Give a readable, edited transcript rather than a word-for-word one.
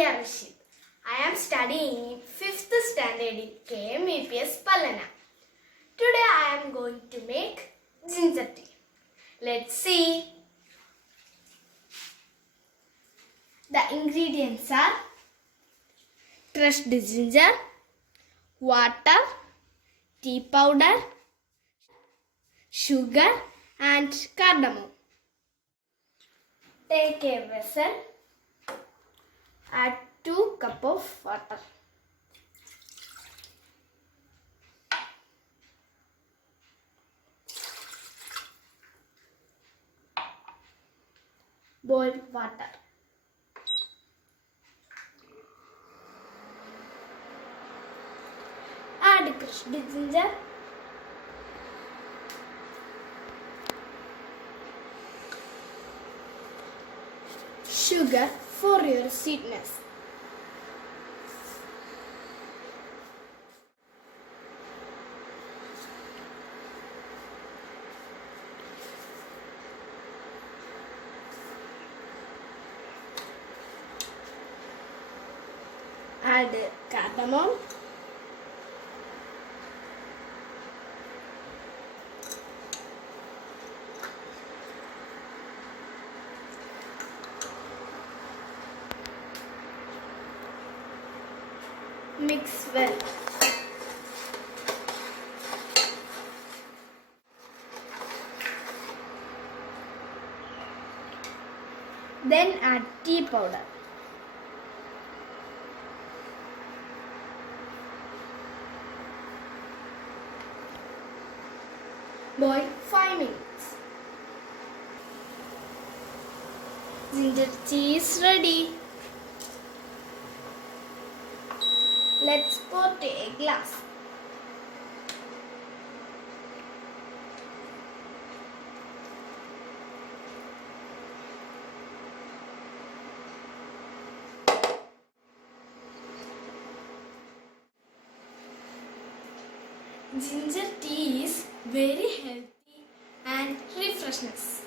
aaliya Rashid. I am studying in 5th standard in KMEPS Pallana. Today I am going to make ginger tea. Let's see. The ingredients are crushed ginger, water, tea powder, sugar and cardamom. Take a vessel, add 2 cups of water. Boil water. Add crushed ginger. Sugar for your sweetness. Add cardamom. Mix well. Then add tea powder. Boil 5 minutes. Ginger tea is ready. Let's pour to a glass. Ginger tea is very healthy and refreshing.